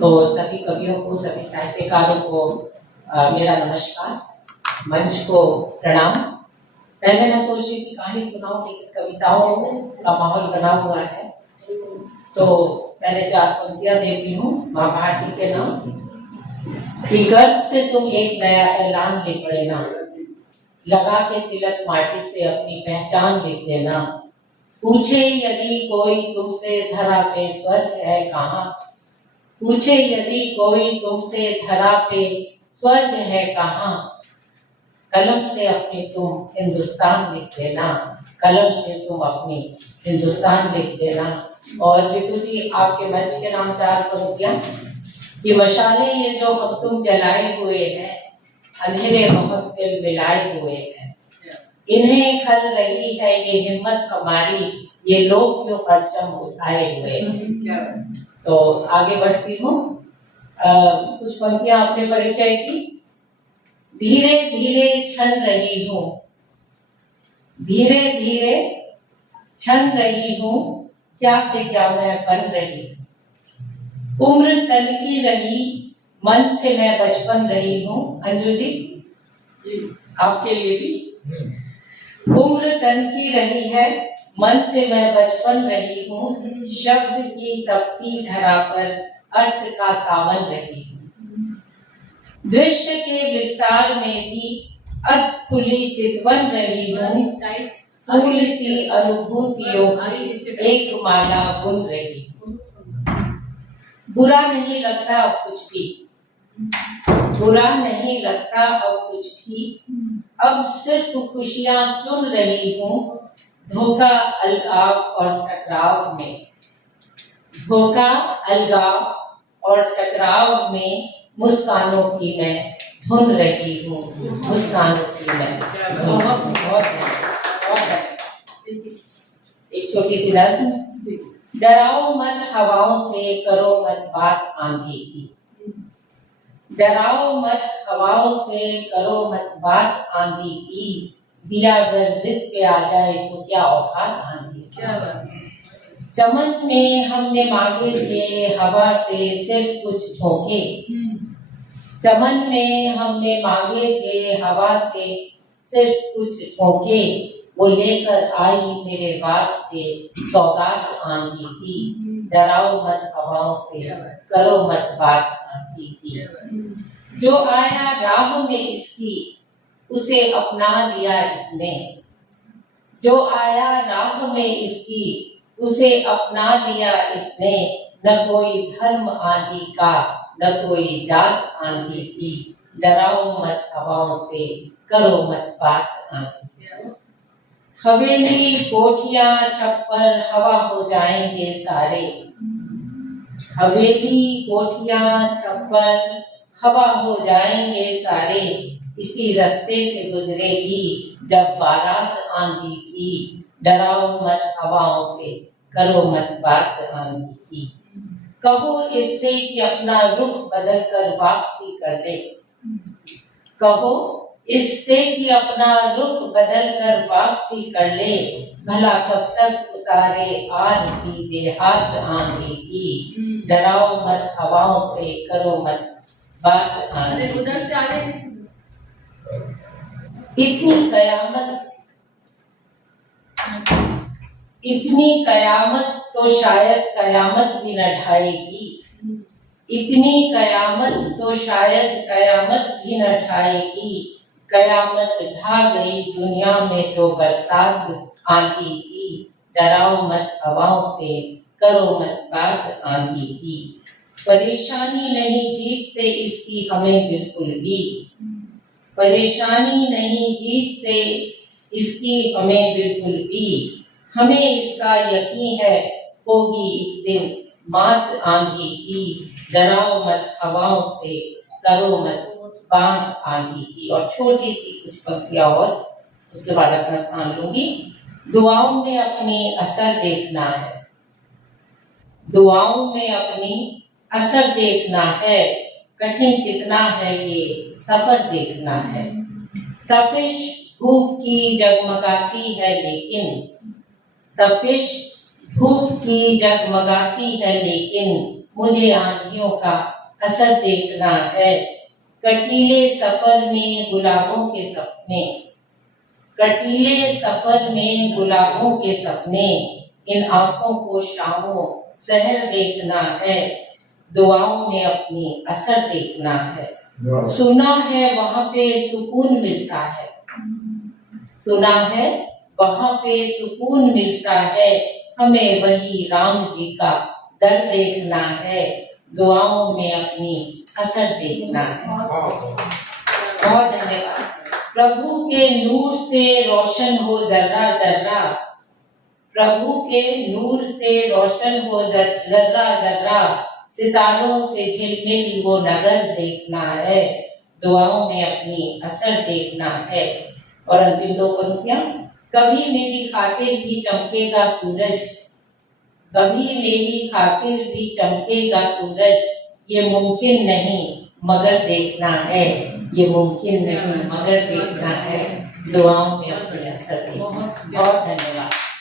तो सभी कवियों को, सभी साहित्यकारों को मेरा नमस्कार, मंच को प्रणाम। पहले मैं सोच रही थी कहानी सुनाऊं, लेकिन कविताओं का माहौल बना हुआ है, तो पहले 4 पंक्तियां देती हूँ माँ भारती के नाम कि गर्व से तुम एक नया ऐलान लिख देना, लगा के तिलक माटी से अपनी पहचान लिख देना। पूछे यदि कोई तुमसे धरा पे स्वर्ग है कहाँ, पूछे यदि कोई तुमसे धरा पे स्वर्ग है कहाँ, कलम से अपनी तुम हिंदुस्तान लिख देना, कलम से तुम अपनी हिंदुस्तान लिख देना। और रितु जी, आपके मंच के नाम 4 पंक्तियां कि मशाले ये जो हम तुम जलाए हुए हैं, अंधेरे बहुत दिल मिलाए हुए हैं, इन्हें खल रही है ये हिम्मत हमारी, ये लोग क्यों परचम उठाए हुए हैं। तो आगे बढ़ती हूँ। कुछ पंक्तियां अपने परिचय की। धीरे धीरे छन रही हूँ, धीरे धीरे छन रही हूँ, क्या से क्या मैं बन रही हूँ। उम्र तनकी रही, मन से मैं बचपन रही हूँ। अंजू जी, आपके लिए भी। उम्र तनकी रही है, मन से मैं बचपन रही हूँ, शब्द की तपती धरा पर अर्थ का सावन रही हूँ। दृश्य के विस्तार में भी अध खुली चितवन रही हूँ, फूल सी अनुभूतियों की एक माला बुन रही हूँ। बुरा नहीं लगता अब कुछ भी, बुरा नहीं लगता अब कुछ भी, अब सिर्फ खुशियां चुन रही हूँ, धोखा अलगाव और टकराव में, धोखा अलगाव और टकराव में मुस्कानों की मैं धुन रही हूँ, मुस्कानों की मैं बहुत एक छोटी सी नज़्म। डराओ मत हवाओं से, करो मत बात आंधी की, डराओ मत हवाओं से, करो मत बात आंधी की, दिया अगर जिद पे आ जाए तो क्या औकात आंधी की। चमन में हमने मांगे थे हवा से सिर्फ कुछ झोंके, चमन में हमने मांगे थे हवा से सिर्फ कुछ झोंके, वो लेकर आई मेरे वास्ते सौगात आंधी की, डराओ मत हवाओं से, करो मत बात आंधी की। जो आया राह में इसकी, उसे अपना लिया इसने, जो आया राह में इसकी, उसे अपना लिया इसने, न कोई धर्म आंधी का, न कोई जात आंधी की, डराओ मत हवाओं से, करो मत बात आंधी की। हवेली कोठियां छप्पर हवा हो जाएंगे सारे, हवेली कोठियां छप्पर हवा हो जाएंगे सारे, इसी रास्ते से गुजरेगी जब बारात आंधी की, डराओ मत हवाओं से, करो मत बात आंधी की। कहो इससे कि अपना रुख बदल कर वापसी कर ले, कहो इससे कि अपना रुख बदल कर वापसी कर ले, भला कब तक उतारे आर की देहात आंधी की, डराओ मत हवाओं से, करो मत बात आंधी की। उधर से आगे इतनी कयामत तो शायद कयामत भी न ढाएगी, इतनी कयामत तो शायद कयामत भी न ढाएगी, कयामत ढा गई दुनिया में जो बरसात आंधी की, डराओ मत हवाओं से, करो मत बात आंधी की। परेशानी नहीं जीत से इसकी हमें बिल्कुल भी, परेशानी नहीं जीत से इसकी हमें बिल्कुल भी, हमें इसका यकीन है होगी एक दिन मात आंधी की, डराओ मत हवाओं से, करो मत बात आंधी की। और छोटी सी कुछ पंक्तियां और, उसके बाद अपना स्थान लूंगी। दुआओं में अपनी असर देखना है, दुआओं में अपनी असर देखना है, कठिन कितना है ये सफर देखना है। तपिश धूप की जगमगाती है लेकिन, तपिश धूप की जगमगाती है लेकिन, मुझे आंधियों का असर देखना है। कटीले सफर में गुलाबों के सपने, कटीले सफर में गुलाबों के सपने, इन आंखों को शामों सहर देखना है। दुआओं में अपनी असर देखना है। सुना है वहां पे सुकून मिलता है, सुना है वहां पे सुकून मिलता है। हमें वही राम जी का दर देखना है। दुआओं में अपनी असर देखना है। बहुत धन्यवाद। प्रभु के नूर से रोशन हो जर्रा जर्रा, प्रभु के नूर से रोशन हो जर्रा जर्रा, सितारों से झिलमिल वो नगर देखना है। दुआओं में अपनी असर देखना है। और अंतिम दो पंक्तियां। कभी मेरी खातिर भी चमकेगा सूरज, कभी मेरी खातिर भी चमकेगा सूरज, ये मुमकिन नहीं मगर देखना है, ये मुमकिन नहीं मगर देखना है। दुआओं में अपने असर देखना। बहुत धन्यवाद।